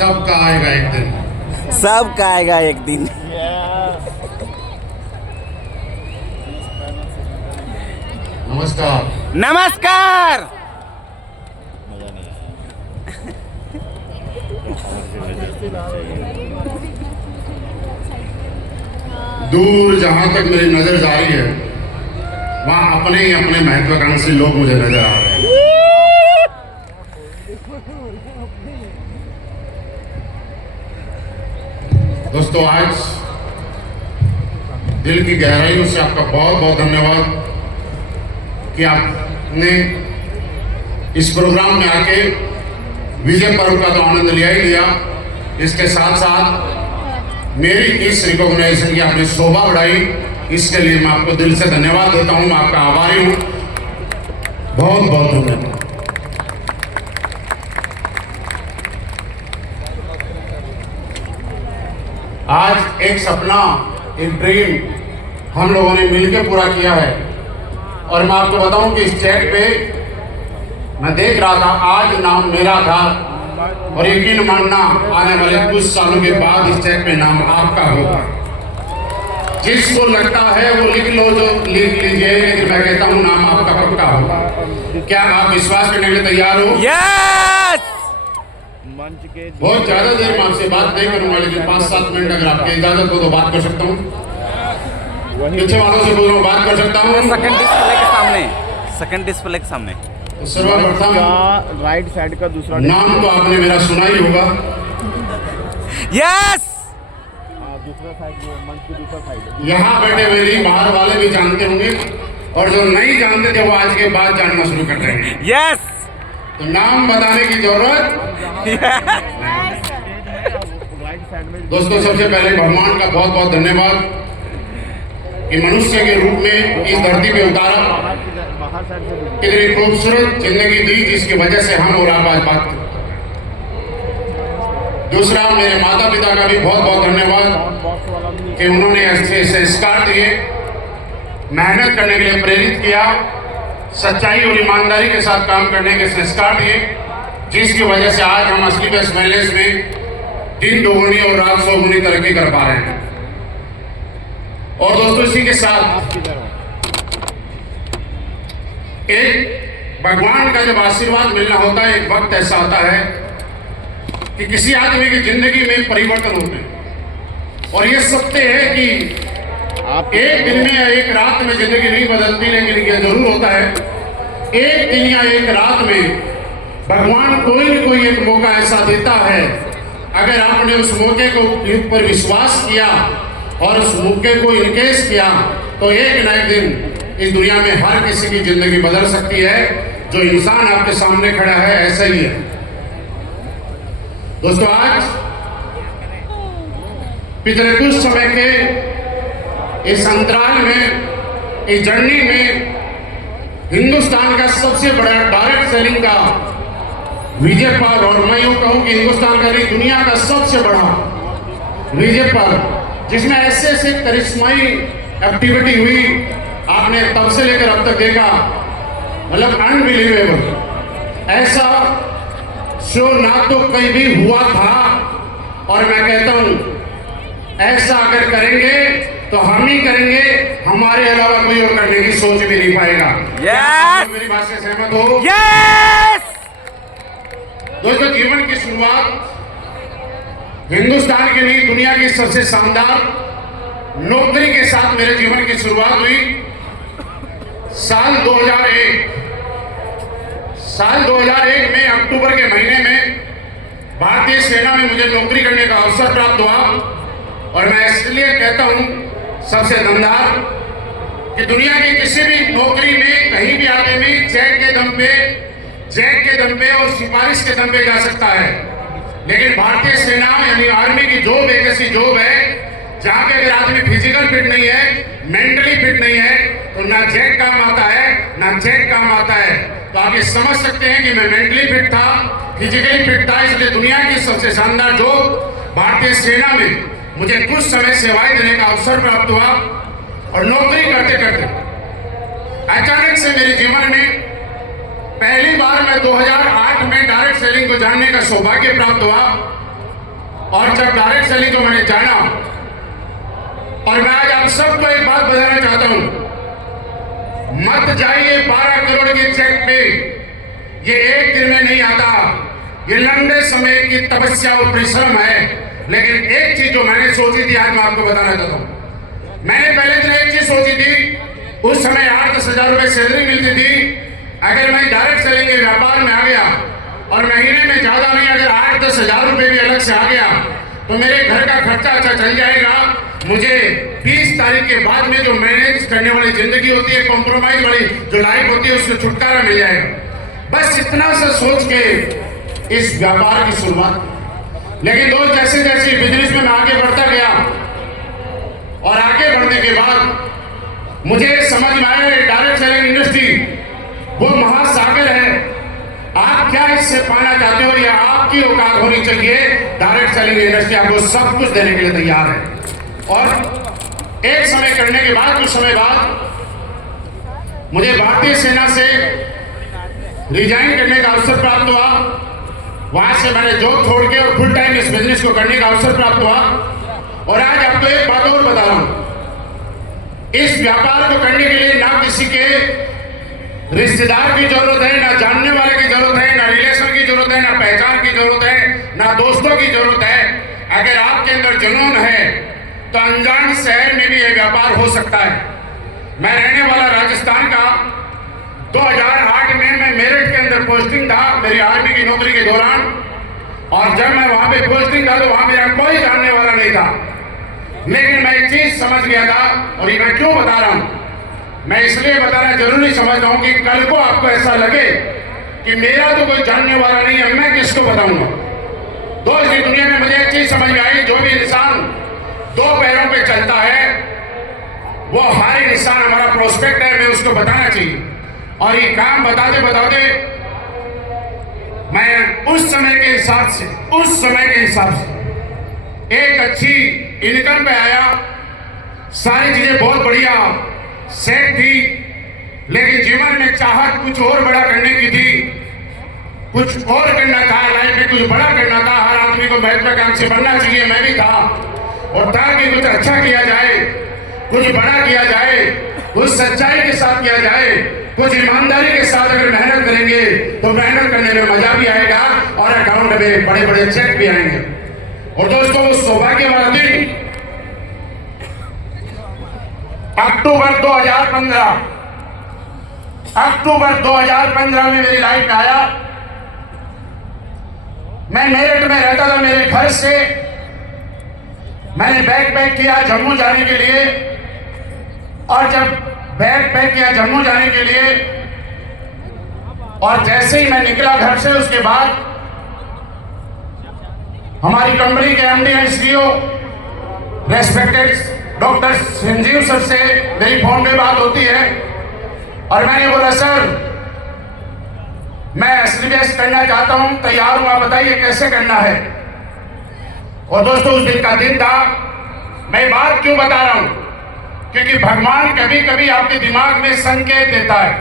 सबका आएगा एक दिन, सबका आएगा एक दिन। नमस्कार। नमस्कार। दूर जहां तक मेरी नजर जा रही है वहां अपने ही अपने महत्वाकांक्षी लोग मुझे नजर आ रहे हैं। दोस्तों, आज दिल की गहराइयों से आपका बहुत बहुत धन्यवाद कि आपने इस प्रोग्राम में आके विजय पर्व का तो आनंद लिया ही लिया, इसके साथ साथ मेरी इस रिकॉग्नाइजेशन की आपने शोभा बढ़ाई, इसके लिए मैं आपको दिल से धन्यवाद देता हूं, मैं आपका आभारी हूं। बहुत बहुत धन्यवाद। आज एक सपना, एक ड्रीम हम लोगों ने मिलकर पूरा किया है और मैं आपको बताऊं कि स्टेज पे मैं देख रहा था, आज नाम मेरा था और यकीन मानना आने वाले कुछ सालों के बाद स्टेज पे नाम आपका होगा। जिसको लगता है वो लिख लो, जो लिख लीजिए, लेकिन मैं कहता हूँ नाम आपका पक्का होगा। क्या आप विश्वास करने के लिए तैयार हो? यस। बहुत ज्यादा देर में आपसे बात नहीं करूंगा, लेकिन 5-7 मिनट अगर आपकी इजाजत हो तो बात कर सकता हूँ। पीछे वालों से बोल रहा हूँ, बात कर सकता हूँ। सेकंड डिस्प्ले के सामने, सेकंड डिस्प्ले के सामने। तो सर्वप्रथम राइट साइड का दूसरा नाम तो आपने मेरा सुना ही होगा। यस। दूसरा साइड, मंच की दूसरा साइड। यहाँ बैठे हुए नहीं, बाहर वाले भी जानते होंगे और जो नहीं जानते थे वो आज के बाद जानना शुरू कर देंगे। यस। तो नाम बताने की जरूरत। दोस्तों, सबसे पहले भगवान का बहुत बहुत धन्यवाद कि मनुष्य के रूप में इस धरती पे उतारा, इतनी खूबसूरत जिंदगी दी जिसकी वजह से हम और आप आज बात करते। दूसरा, मेरे माता पिता का भी बहुत बहुत धन्यवाद कि उन्होंने ऐसे संस्कार दिए, मेहनत करने के लिए प्रेरित किया, सच्चाई और ईमानदारी के साथ काम करने के संस्कार दिए, जिसकी वजह से आज हम असली बेस्ट महलेस में दिन दोगुनी और रात 100 गुनी तरक्की कर पा रहे हैं। और दोस्तों, इसी के साथ एक भगवान का जब आशीर्वाद मिलना होता है, एक वक्त ऐसा आता है कि किसी आदमी की जिंदगी में परिवर्तन होते हैं और ये सत्य है कि एक दिन में या एक रात में जिंदगी नहीं बदलती, लेकिन यह जरूर होता है एक दिन या एक रात में भगवान कोई न कोई एक मौका ऐसा देता है। अगर आपने उस मौके को पर विश्वास किया और उस मौके को इनकेस किया तो एक न एक दिन इस दुनिया में हर किसी की जिंदगी बदल सकती है। जो इंसान आपके सामने खड़ा है ऐसा ही है। दोस्तों, आज पिछले कुछ समय के इस अंतराल में, इस जर्नी में हिंदुस्तान का सबसे बड़ा डायरेक्ट सेलिंग का विजय पाल, और मैं यूँ कहूँ कि हिंदुस्तान का नहीं दुनिया का सबसे बड़ा विजय पाल, जिसमें ऐसे ऐसे करिश्माई एक्टिविटी हुई आपने तब से लेकर अब तक देखा, मतलब अनबिलीवेबल। ऐसा शो ना तो कहीं भी हुआ था, और मैं कहता हूं ऐसा अगर करेंगे तो हम ही करेंगे, हमारे अलावा कोई और करने की सोच भी नहीं पाएगा। Yes! मेरी बात से सहमत हो? Yes! दोस्तों, जीवन की शुरुआत हिंदुस्तान की नहीं दुनिया की सबसे शानदार नौकरी के साथ मेरे जीवन की शुरुआत हुई साल 2001। साल 2001 में अक्टूबर के महीने में भारतीय सेना में मुझे नौकरी करने का अवसर प्राप्त हुआ। और मैं इसलिए कहता हूं सबसे दमदार कि दुनिया की किसी भी नौकरी में कहीं भी आदमी चेक के दम पे और सिफारिश के दम पे जा सकता है, लेकिन भारतीय सेना यानी आर्मी की जॉब एक ऐसी जॉब है जहां पे अगर आदमी फिजिकल फिट नहीं है, मेंटली फिट नहीं है, तो ना चेक काम आता है ना चेक काम आता है। तो आप ये समझ सकते हैं कि मैं मेंटली फिट था, फिजिकली फिट था, इसलिए दुनिया की सबसे शानदार जॉब भारतीय सेना में मुझे कुछ समय सेवाएं देने का अवसर प्राप्त हुआ। और नौकरी करते करते अचानक से मेरे जीवन में पहली बार मैं 2008 में डायरेक्ट सेलिंग को जानने का सौभाग्य प्राप्त हुआ। और जब डायरेक्ट सेलिंग को मैंने जाना, और मैं आज आप सबको एक बात बताना चाहता हूं, मत जाइए 12 करोड़ के चेक पे, ये एक दिन में नहीं आता, ये लंबे समय की तपस्या और परिश्रम है। लेकिन एक चीज जो मैंने सोची थी आज मैं आपको बताना चाहता हूं। मैंने पहले तो एक चीज सोची थी, उस समय 8-10 हजार रुपए सैलरी मिलती थी। अगर मैं डायरेक्ट सेलिंग के व्यापार में आ गया और महीने में ज्यादा नहीं अगर 8-10 हजार रुपए भी अलग से आ गया तो मेरे घर का खर्चा अच्छा चल जाएगा। मुझे 20 तारीख के बाद में जो मैनेज करने वाली जिंदगी होती है, कॉम्प्रोमाइज वाली जो लाइफ होती है, उससे छुटकारा मिल जाएगा। बस इतना सा सोच के इस व्यापार की शुरुआत। लेकिन दोस्त, जैसे जैसे बिजनेस में मैं आगे बढ़ता गया और आगे बढ़ने के बाद मुझे समझ में आया डायरेक्ट सेलिंग इंडस्ट्री वो महासागर है। आप क्या इससे पाना चाहते हो, या आपकी औकात होनी चाहिए, डायरेक्ट सेलिंग इंडस्ट्री आपको सब कुछ देने के लिए तैयार है। और एक समय करने के बाद, कुछ समय बाद मुझे भारतीय सेना से रिजाइन करने का अवसर प्राप्त हुआ। वहां से मैंने जॉब छोड़ के और फुल टाइम इस बिजनेस को करने का अवसर प्राप्त हुआ। और आज आपको एक बात और बता रहा हूं, इस व्यापार को करने के लिए ना किसी के रिश्तेदार की जरूरत है, ना जानने वाले की जरूरत है, ना रिलेशन की जरूरत है, ना पहचान की जरूरत है, ना दोस्तों की जरूरत है। अगर आपके अंदर जुनून है तो अनजान शहर में भी यह व्यापार हो सकता है। मैं रहने वाला राजस्थान का, 2008 में मैं मेरठ के अंदर पोस्टिंग था मेरी आर्मी की नौकरी के दौरान। और जब मैं वहां पे पोस्टिंग था तो वहां मेरा कोई जानने वाला नहीं था। लेकिन मैं एक चीज समझ गया था, और ये मैं क्यों बता रहा हूं, मैं इसलिए बताना जरूरी समझता हूं कि कल को आपको ऐसा लगे कि मेरा तो कोई जानने वाला नहीं है, मैं किसको बताऊंगा। दोस्त, इस दुनिया में मुझे एक चीज समझ में आई, जो भी इंसान 2 पैरों पे चलता है वो हर इंसान हमारा प्रोस्पेक्ट है, हमें उसको बताना चाहिए। और ये काम बताते बताते मैं उस समय के हिसाब से एक अच्छी इनकम पे आया। सारी चीजें बहुत बढ़िया सेट थी, लेकिन जीवन में चाहत कुछ और बड़ा करने की थी, कुछ और करना था, लाइफ में कुछ बड़ा करना था। हर आदमी को महत्वाकांक्षी बनना चाहिए, मैं भी था। और ताकि कुछ अच्छा किया जाए, कुछ बड़ा किया जाए, कुछ सच्चाई के साथ किया जाए, कुछ ईमानदारी के साथ अगर मेहनत करेंगे तो मेहनत करने में मजा भी आएगा और अकाउंट में बड़े बड़े चेक भी आएंगे। और दोस्तों, वो सौभाग्य वाला दिन अक्टूबर 2015 में मेरी लाइफ में आया। मैं मेरठ में रहता था, मेरे घर से मैंने बैग पैक किया जम्मू जाने के लिए। और जब बैग पैक किया जम्मू जाने के लिए और जैसे ही मैं निकला घर से, उसके बाद हमारी कंपनी के MD and CEO respected doctor Sanjeev sir से मेरी फोन पे बात होती है। और मैंने बोला, सर मैं SDBS करना चाहता हूं, तैयार हूं, आप बताइए कैसे करना है। और दोस्तों उस दिन का दिन था। मैं बात क्यों बता रहा हूं, क्योंकि भगवान कभी कभी आपके दिमाग में संकेत देता है।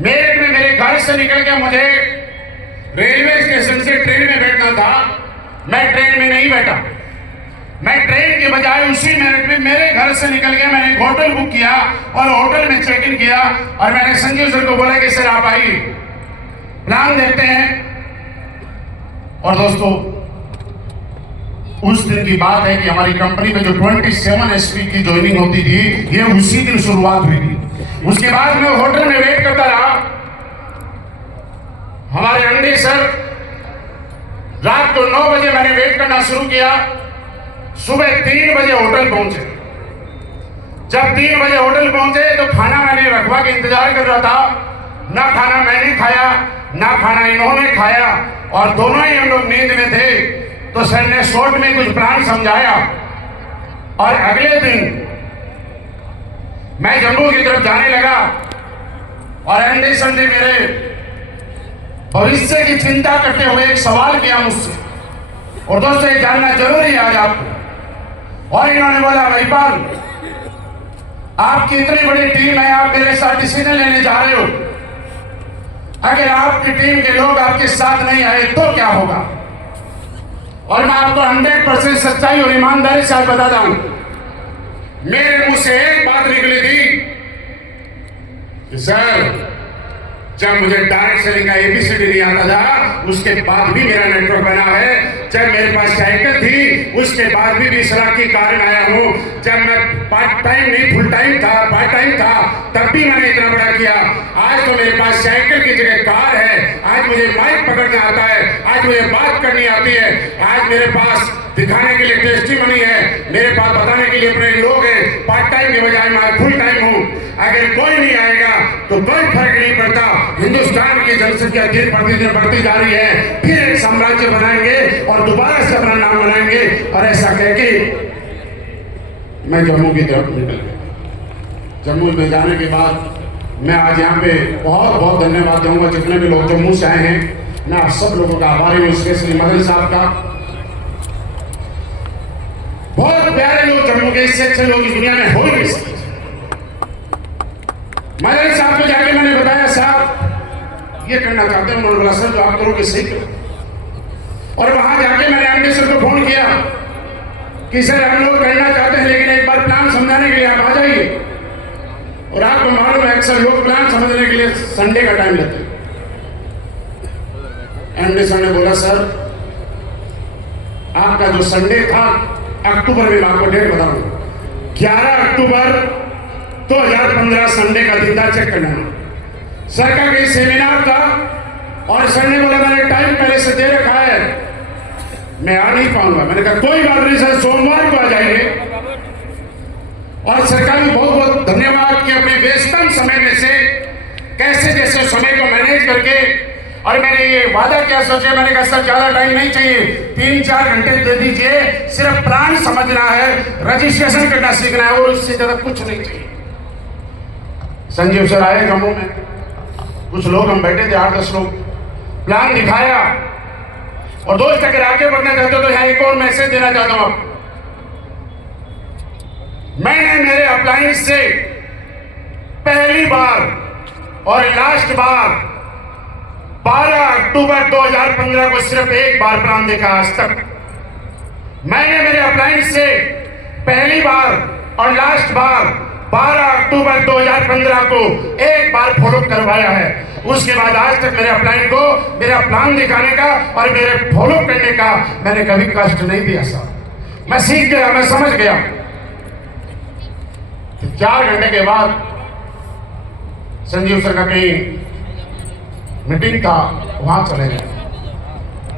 मेरे घर से निकल के मुझे रेलवे स्टेशन से ट्रेन में बैठना था, मैं ट्रेन में नहीं बैठा। मैं ट्रेन के बजाय उसी मिनट में मेरे घर से निकल गया, मैंने एक होटल बुक किया और होटल में चेक इन किया और मैंने संजीव सर को बोला कि सर आप आइए, प्लान देखते हैं। और दोस्तों उस दिन की बात है कि हमारी कंपनी में जो 27 SP की ज्वाइनिंग होती थी, ये उसी दिन शुरुआत हुई थी। उसके बाद मैं होटल में वेट करता रहा। हमारे अंडे सर रात को 9 बजे मैंने वेट करना शुरू किया, सुबह 3 बजे होटल पहुंचे। जब 3 बजे होटल पहुंचे तो खाना मैंने रखवा के इंतजार कर रहा था। ना खाना मैंने खाया, ना खाना इन्होंने खाया, और दोनों ही हम लोग नींद में थे। तो सर ने शॉर्ट में कुछ प्लान समझाया और अगले दिन मैं जम्मू की तरफ जाने लगा और एंडरसन ने मेरे भविष्य की चिंता करते हुए एक सवाल किया मुझसे, और दोस्तों ये जानना जरूरी है आज आपको। और इन्होंने बोला महिपाल, आपकी इतनी बड़ी टीम है, आप मेरे साथ डिसीजन लेने जा रहे हो, अगर आपकी टीम के लोग आपके साथ नहीं आए तो क्या होगा। और मैं आपको 100% सच्चाई और ईमानदारी से बताता हूं, मेरे मुंह से एक बात निकली थी कि सर जब मुझे डायरेक्ट सेलिंग का ABCD नहीं आता था, उसके बाद भी मेरा नेटवर्क बना है। जब मेरे पास साइकिल थी, उसके बाद भी 20 लाख की कार में आया हूं। जब मैं पार्ट टाइम नहीं फुल टाइम था, पार्ट टाइम था, तब भी मैंने इतना बड़ा किया। आज तो मेरे पास साइकिल की जगह कार है, आज मुझे माइक पकड़ना आता है, आज मुझे बात करनी आती है, आज मेरे पास दिखाने के लिए टेस्टिमनी है, मेरे पास बताने के लिए अपने लोग हैं। पार्ट टाइम के बजाय मैं फुल टाइम हूं। अगर कोई नहीं आएगा तो कोई फर्क नहीं पड़ता। हिंदुस्तान की जनसंख्या दिन प्रतिदिन बढ़ती जा रही है, फिर एक साम्राज्य बनाएंगे और दोबारा से अपना नाम बनाएंगे। और ऐसा कह के मैं जम्मू की तरफ निकल गया। जम्मू में जाने के बाद मैं आज यहाँ पे बहुत बहुत धन्यवाद दूंगा जितने भी लोग जम्मू से आए हैं। मैं आप सब लोगों का आभारी हूँ, स्पेशली मदन साहब का। बहुत प्यारे लोग जम्मू के, इससे अच्छे लोग इस दुनिया में हो ही नहीं सकते। मदन साहब को जाके मैंने बताया, साहब ये करना चाहते हैं। उन्होंने बोला सर जो आप करोगे सही करो। और वहां जाके मैंने एमडी सर को फोन किया कि सर हम लोग करना चाहते हैं, लेकिन एक बार प्लान समझाने के लिए आप आ जाइए। और आपको मालूम है अक्सर लोग प्लान समझने के लिए संडे का टाइम लेते हैं। एमडी सर ने बोला सर आपका जो संडे था अक्टूबर में, आपको डेट बता रहा हूं, 11 अक्टूबर 2015 संडे का दिन था, चेक करना। सर का कहीं सेमिनार था और सर ने बोला मैंने टाइम पहले से दे रखा है, मैं आ नहीं पाऊंगा। मैंने कहा कोई बात नहीं सर, सोमवार को आ जाएंगे। और सर का भी बहुत बहुत धन्यवाद कि अपने व्यस्तम समय में से कैसे जैसे समय को मैनेज करके, और मैंने ये वादा किया सोचे, मैंने कहा सर ज्यादा टाइम नहीं चाहिए, 3-4 घंटे दे दीजिए, सिर्फ प्लान समझना है, रजिस्ट्रेशन करना सीखना है, और उससे ज्यादा कुछ नहीं चाहिए। संजीव सर आए जम्मू में, कुछ लोग हम बैठे थे 8-10 लोग, प्लान दिखाया। और दोस्त अगर आगे बढ़ना चाहते हो तो यहाँ एक और मैसेज देना चाहता हूं आपको। मैंने मेरे अप्लायंस से पहली बार और लास्ट बार 12 अक्टूबर 2015 को सिर्फ एक बार प्लान देखा आज तक। मैंने मेरे अप्लायंस से पहली बार और लास्ट बार 12 अक्टूबर 2015 को एक बार फॉलो करवाया है। उसके बाद आज तक मेरे अप्लायंस को मेरा प्लान दिखाने का और मेरे फॉलो करने का मैंने कभी कष्ट नहीं दिया साहब। मैं सीख गया, मैं समझ गया। 4 घंटे के बाद संजीव सर का कहीं मीटिंग था, वहां चले गए।